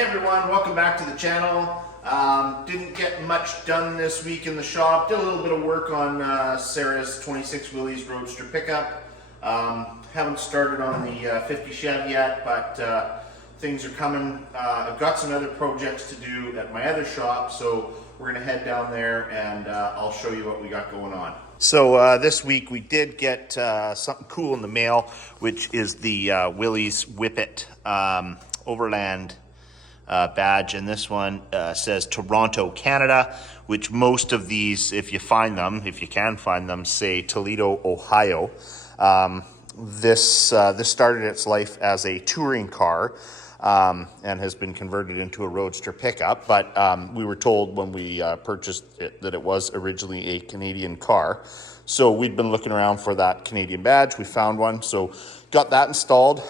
Hey everyone, welcome back to the channel. Didn't get much done this week in the shop. Did a little bit of work on Sarah's 26 Willys Roadster pickup. Haven't started on the 50 Chev yet, but things are coming. I've got some other projects to do at my other shop, so we're gonna head down there and I'll show you what we got going on. So this week we did get something cool in the mail, which is the Willys Whippet Overland badge, and this one says Toronto, Canada, which most of these, if you can find them, say Toledo, Ohio. This started its life as a touring car and has been converted into a roadster pickup, but we were told when we purchased it that it was originally a Canadian car. So we'd been looking around for that Canadian badge. We found one, so got that installed.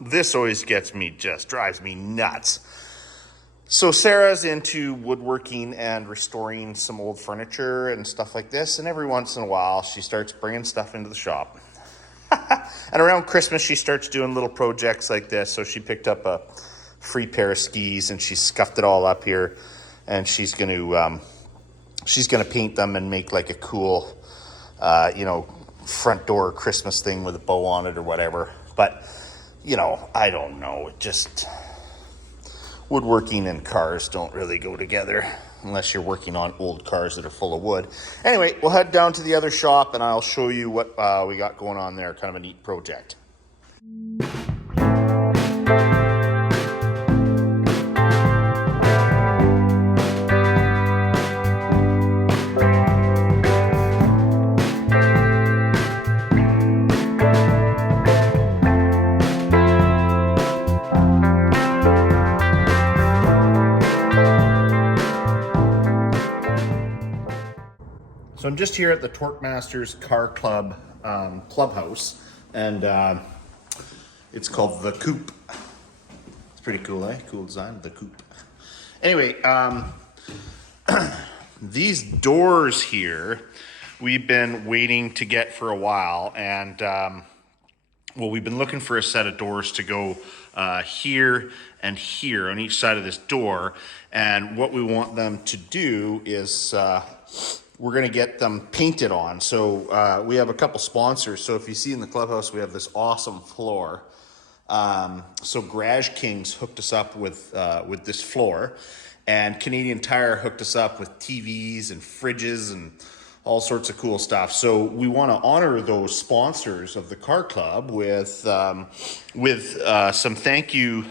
This always drives me nuts. So Sarah's into woodworking and restoring some old furniture and stuff like this, and every once in a while she starts bringing stuff into the shop. And around Christmas she starts doing little projects like this. So she picked up a free pair of skis and she scuffed it all up here, and she's gonna paint them and make like a cool front door Christmas thing with a bow on it or whatever. But I don't know, woodworking and cars don't really go together unless you're working on old cars that are full of wood. Anyway, we'll head down to the other shop and I'll show you what we got going on there. Kind of a neat project. So I'm just here at the Torque Masters Car Club clubhouse, and it's called the Coupe. It's pretty cool, eh? Cool design, the Coupe. Anyway, these doors here, we've been waiting to get for a while, and we've been looking for a set of doors to go here and here on each side of this door, and what we want them to do is we're going to get them painted on. So we have a couple sponsors. So if you see in the clubhouse, we have this awesome floor. So Garage Kings hooked us up with this floor, and Canadian Tire hooked us up with TVs and fridges and all sorts of cool stuff. So we want to honor those sponsors of the car club with some thank you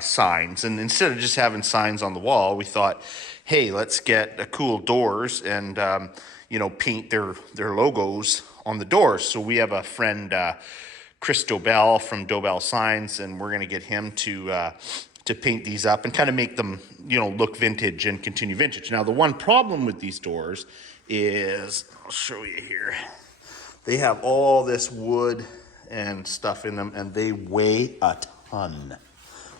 signs. And instead of just having signs on the wall, we thought, hey, let's get cool doors and paint their logos on the doors. So we have a friend, Chris Dobell from Dobell Signs, and we're going to get him to paint these up and kind of make them look vintage and continue vintage. Now the one problem with these doors is, I'll show you here, they have all this wood and stuff in them, and they weigh a ton.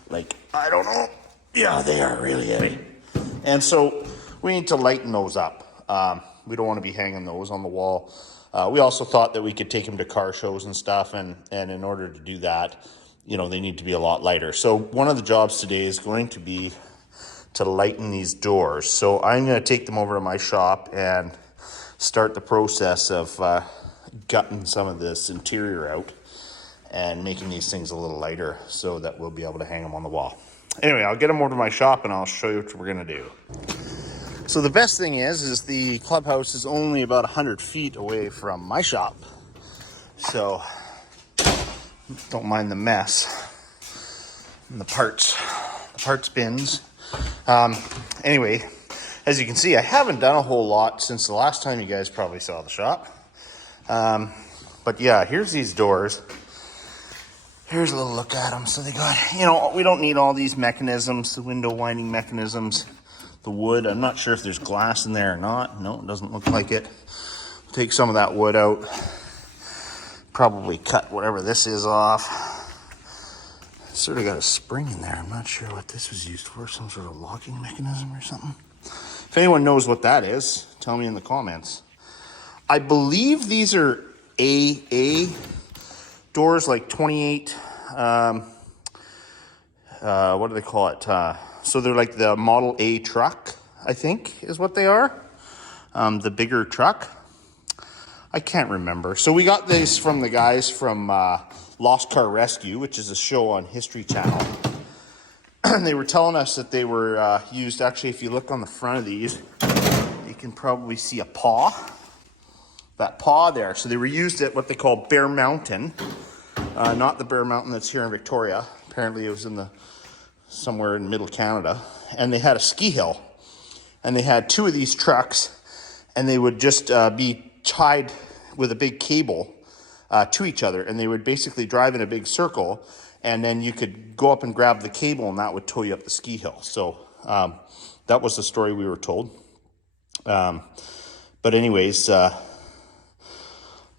Like, I don't know, yeah, they are really heavy. And so we need to lighten those up. We don't want to be hanging those on the wall. We also thought that we could take them to car shows and stuff, and in order to do that, they need to be a lot lighter. So one of the jobs today is going to be to lighten these doors. So I'm going to take them over to my shop and start the process of gutting some of this interior out and making these things a little lighter so that we'll be able to hang them on the wall. Anyway, I'll get them over to my shop and I'll show you what we're gonna do. So the best thing is the clubhouse is only about 100 feet away from my shop. So don't mind the mess and the parts bins. Anyway, as you can see, I haven't done a whole lot since the last time you guys probably saw the shop. But yeah, here's these doors. Here's a little look at them. So they got, we don't need all these mechanisms, the window winding mechanisms, the wood. I'm not sure if there's glass in there or not. No, it doesn't look like it. Take some of that wood out. Probably cut whatever this is off. Sort of got a spring in there. I'm not sure what this was used for. Some sort of locking mechanism or something. If anyone knows what that is, tell me in the comments. I believe these are AA doors, like 28 what do they call it? So they're like the Model A truck, I think is what they are. The bigger truck. I can't remember. So we got these from the guys from Lost Car Rescue, which is a show on History Channel. And they were telling us that they were used, actually, if you look on the front of these, you can probably see a paw. That paw there. So they were used at what they call Bear Mountain. Not the Bear Mountain that's here in Victoria. Apparently it was in somewhere in middle Canada. And they had a ski hill. And they had two of these trucks. And they would just be tied with a big cable to each other. And they would basically drive in a big circle. And then you could go up and grab the cable and that would tow you up the ski hill. So that was the story we were told. But anyways,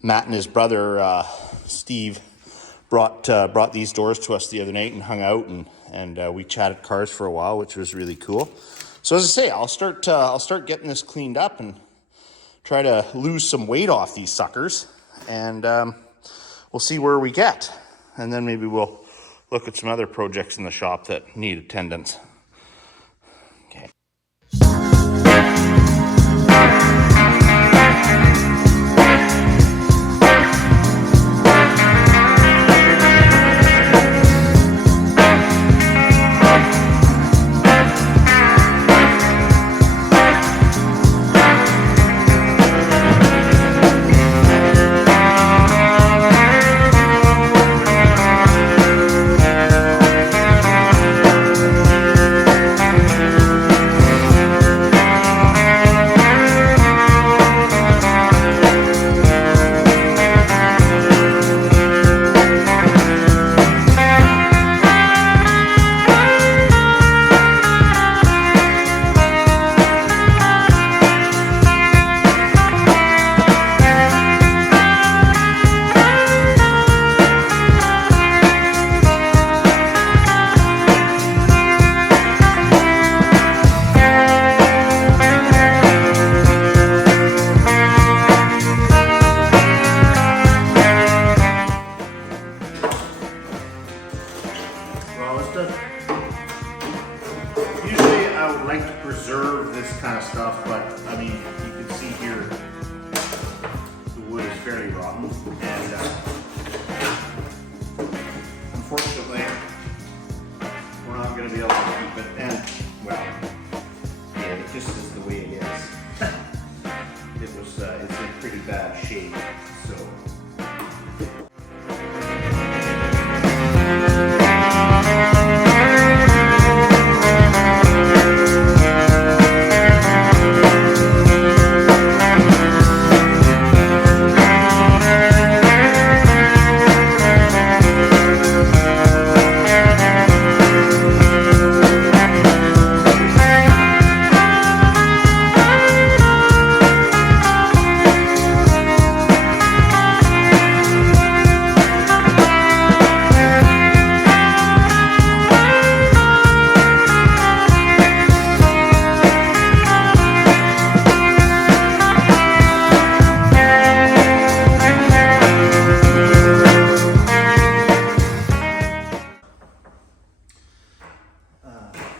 Matt and his brother, Steve, brought these doors to us the other night and hung out and we chatted cars for a while, which was really cool. So as I say, I'll start getting this cleaned up and try to lose some weight off these suckers, and we'll see where we get. And then maybe we'll look at some other projects in the shop that need attendance. Okay. Usually I would like to preserve this kind of stuff, but I mean, you can see here the wood is fairly rotten, and unfortunately we're not going to be able to keep it. And well, yeah, it just is the way it is. It's in pretty bad shape, so.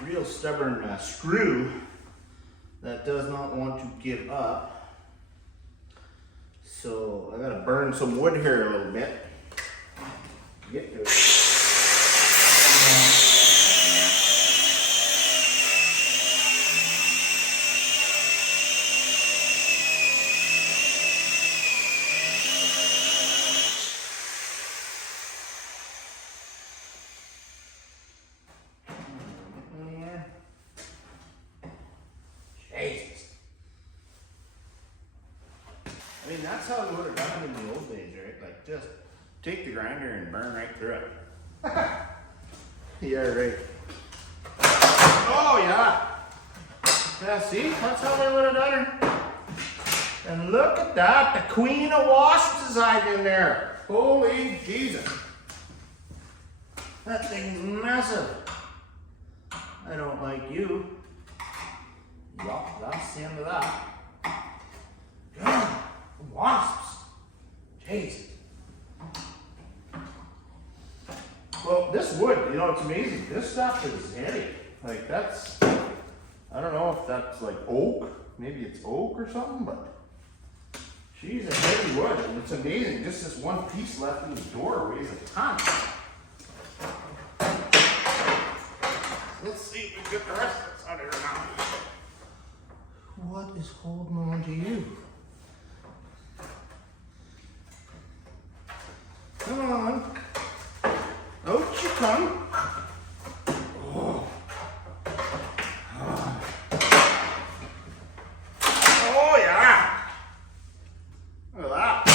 Real stubborn screw that does not want to give up. So I gotta burn some wood here a little bit to get to it. Jesus. I mean, that's how we would have done it in the old days, right? Like, just take the grinder and burn right through it. Yeah, right. Oh, yeah. Yeah, see? That's how they would have done it. And look at that. The queen of wasps is hiding in there. Holy Jesus. That thing's massive. I don't like you. Yup, that's the end of that. God, wasps. Jeez. Well, this wood, you know, it's amazing. This stuff is heavy. Like that's, I don't know if that's like oak. Maybe it's oak or something, but she's a heavy wood. And it's amazing. Just this one piece left in the door weighs a ton. Let's see if we get the rest of this out of here now. What is holding on to you? Come on. Out you come. Oh. Oh yeah. Look at that.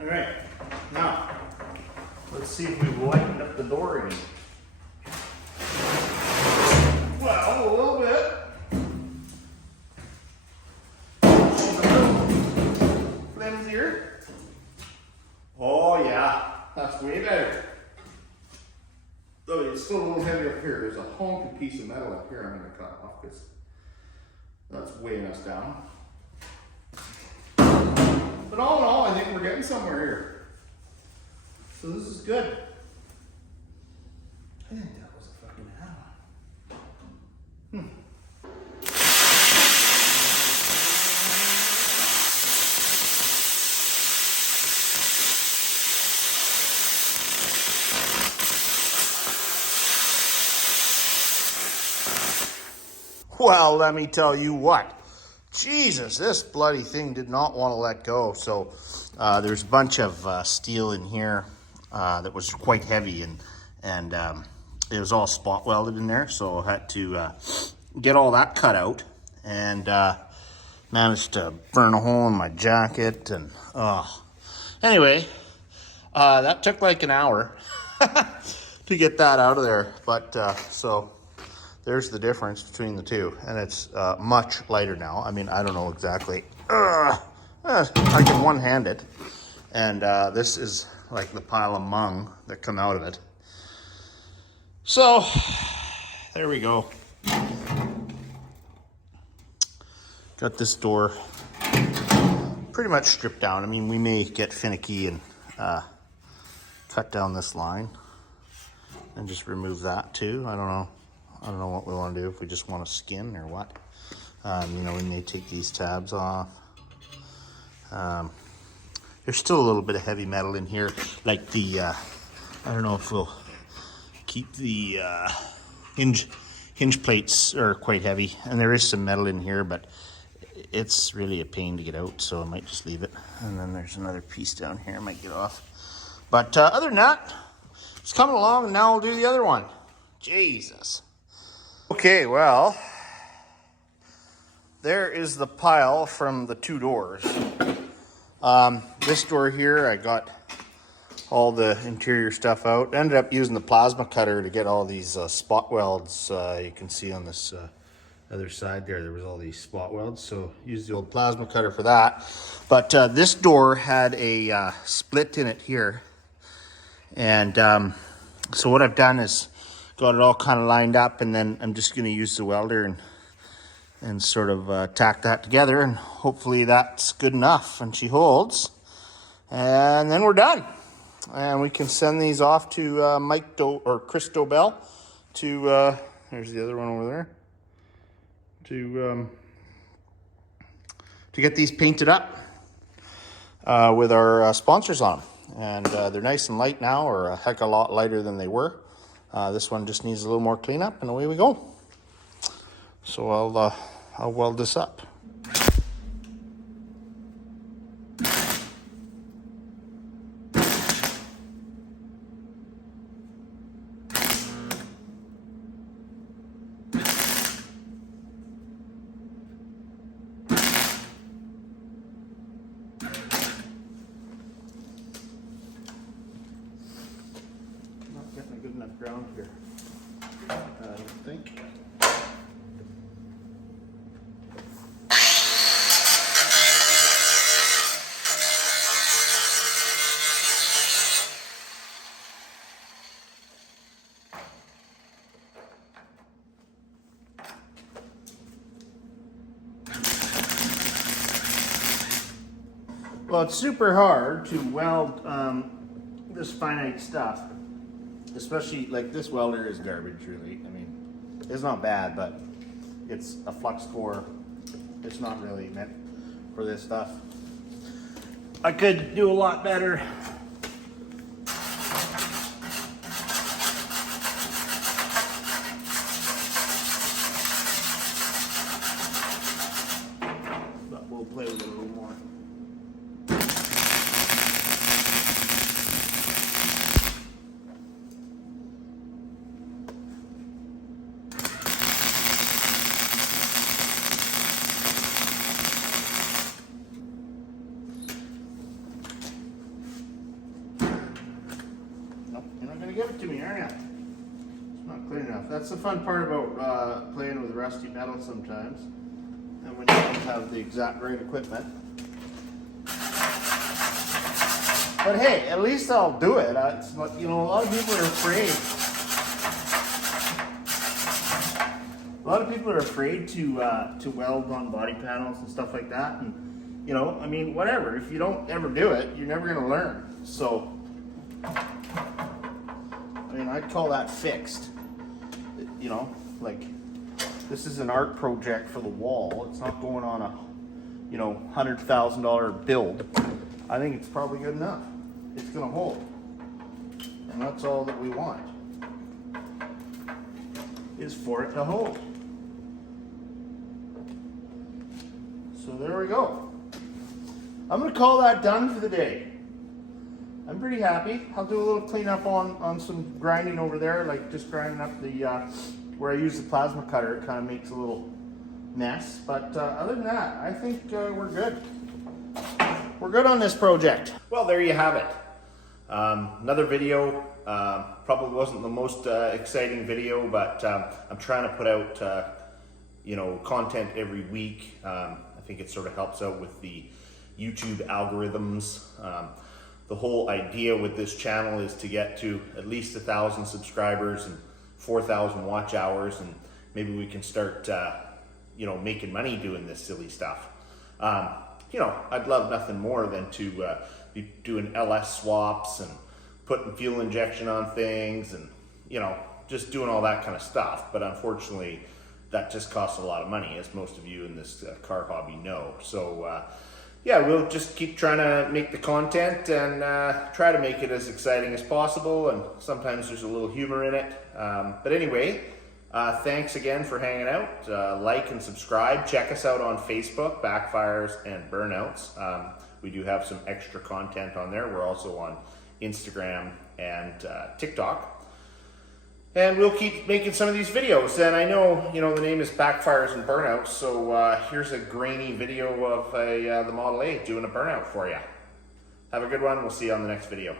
All right. Now, let's see if we've lightened up the door any. Well, a little bit. Flimsier. Oh yeah, that's way better. Though it's still a little heavy up here. There's a honky piece of metal up here I'm going to cut off because that's weighing us down. But all in all, I think we're getting somewhere here. So this is good. I think that was a fucking hammer. Well, let me tell you what. Jesus, this bloody thing did not want to let go. So there's a bunch of steel in here that was quite heavy, and it was all spot welded in there. So I had to get all that cut out, and managed to burn a hole in my jacket. And anyway, that took like an hour to get that out of there. But so there's the difference between the two, and it's much lighter now. I mean, I don't know exactly. I can one-hand it, and this is like the pile of mung that come out of it. So there we go. Got this door pretty much stripped down. I mean, we may get finicky and cut down this line and just remove that too. I don't know what we want to do, if we just want to skin or what. You know, we may take these tabs off. There's still a little bit of heavy metal in here, like the, I don't know if we'll keep the hinge plates are quite heavy, and there is some metal in here, but it's really a pain to get out, so I might just leave it. And then there's another piece down here I might get off. But other than that, it's coming along, and now we'll do the other one. Jesus. Okay, well, there is the pile from the two doors. This door here, I got all the interior stuff out. Ended up using the plasma cutter to get all these spot welds. You can see on this other side there was all these spot welds. So used the old plasma cutter for that. But this door had a split in it here. And so what I've done is got it all kind of lined up, and then I'm just going to use the welder and sort of tack that together, and hopefully that's good enough and she holds, and then we're done, and we can send these off to Chris Dobell to there's the other one over there, to get these painted up with our sponsors on them. And they're nice and light now, or a heck of a lot lighter than they were. This one just needs a little more cleanup, and away we go. So I'll weld this up. Not getting a good enough ground here, I don't think. Well, it's super hard to weld this just finite stuff. Especially like this welder is garbage, really. I mean, it's not bad, but it's a flux core. It's not really meant for this stuff. I could do a lot better. But we'll play with it a little more. Give it to me, aren't you? It's not clear enough. That's the fun part about playing with rusty metal sometimes, and when you don't have the exact right equipment. But hey, at least I'll do it. It's not, you know, a lot of people are afraid. A lot of people are afraid to weld on body panels and stuff like that, and you know, I mean, whatever. If you don't ever do it, you're never going to learn. So. I mean, I'd call that fixed. You know, like this is an art project for the wall. It's not going on a, you know, $100,000 build. I think it's probably good enough. It's gonna hold, and that's all that we want. Is for it to hold. So there we go. I'm gonna call that done for the day. I'm pretty happy. I'll do a little cleanup on some grinding over there, like just grinding up the, where I use the plasma cutter. It kind of makes a little mess. But other than that, I think we're good. We're good on this project. Well, there you have it. Another video. Probably wasn't the most exciting video, but I'm trying to put out, you know, content every week. I think it sort of helps out with the YouTube algorithms. The whole idea with this channel is to get to at least 1,000 subscribers and 4,000 watch hours, and maybe we can start, you know, making money doing this silly stuff. You know, I'd love nothing more than to be doing LS swaps and putting fuel injection on things, and you know, just doing all that kind of stuff. But unfortunately, that just costs a lot of money, as most of you in this car hobby know. So. Yeah, we'll just keep trying to make the content and try to make it as exciting as possible, and sometimes there's a little humor in it. But anyway, thanks again for hanging out. Like and subscribe. Check us out on Facebook, Backfires and Burnouts. We do have some extra content on there. We're also on Instagram and TikTok. And we'll keep making some of these videos. And I know, you know, the name is Backfires and Burnouts, so here's a grainy video of the Model A doing a burnout for you. Have a good one. We'll see you on the next video.